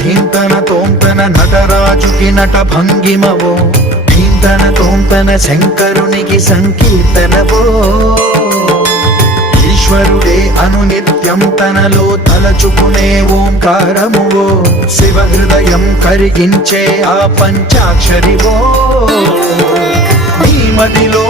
ధీంతన తోంతన నటరాజుకి నట భంగిమవో ధీంతన తోంతన శంకరునికి సంకీర్తనవో ఈశ్వరుడే అనునిత్యం తనలో తలచుకునే ఓంకారమువో శివ హృదయం కరిగించే ఆ పంచాక్షరివో నీ మదిలో